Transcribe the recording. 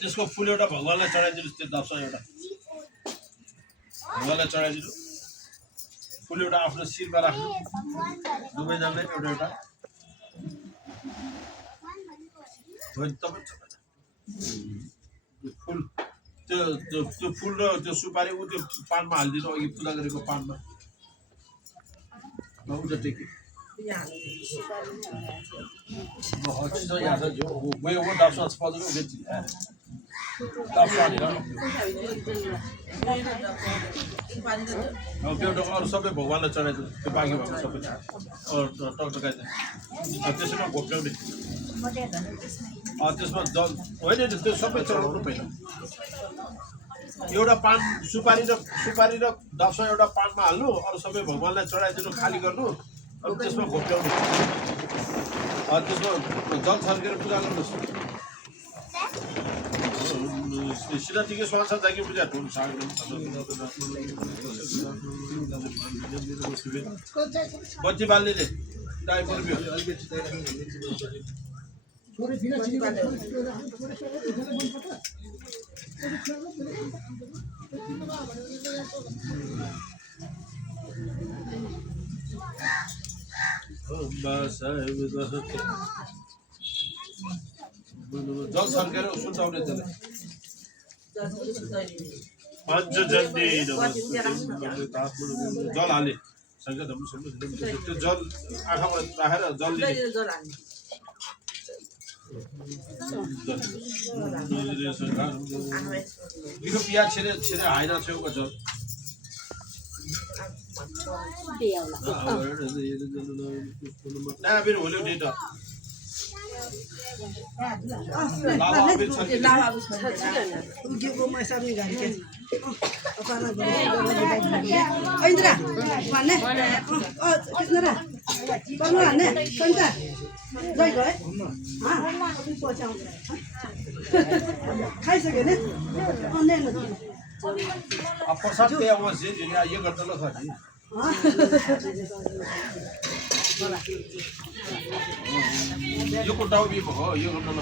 त्यसको फुल एउटा भगवानलाई चढाइदिनु त्यो दर्शन एउटा भगवानलाई चढाइदिनु फुल एउटा आफ्नो शिरमा राख्नु दुवैजनाले एउटा एउटा फुल त्यो फुल र त्यो सुपारी ऊ त्यो पानमा हालिदिनु अघि पूजा गरेको पानमा उता टेके जो वो डाक्टर अस्पताल में बेची है अरू सबै भगवानलाई चढाइदियो त्यो बाँकी भएको सबै टकटकाइदियो त्यसमा घोप्ट्याउने त्यसमा जल होइन त्यो सबै चढाउनु पहिला एउटा पान सुपारी र दस एउटा पानमा हाल्नु अरू सबै भगवानलाई चढाइदिनु खाली गर्नु अनि त्यसमा घोप्ट्याउने त्यसमा जल छर्केर पूजा गर्नुहोस् सिधा ठिकै स्वांस जागी पूजा ठुल साग बच्ची बाल्ने दाइ पर्यो जल छर्केर सुल्टाउने त्यसलाई पञ्चजन्य जल हाले त्यो जल आँखामा राखेर जल मिठो पियाज छिरे हाइना छेउको जल नयाँ बेर होल्यो नि त प्रसाद के अवश्य ये गर्दा ल खाने यो कोटाउ भी भयो यो गर्दा ल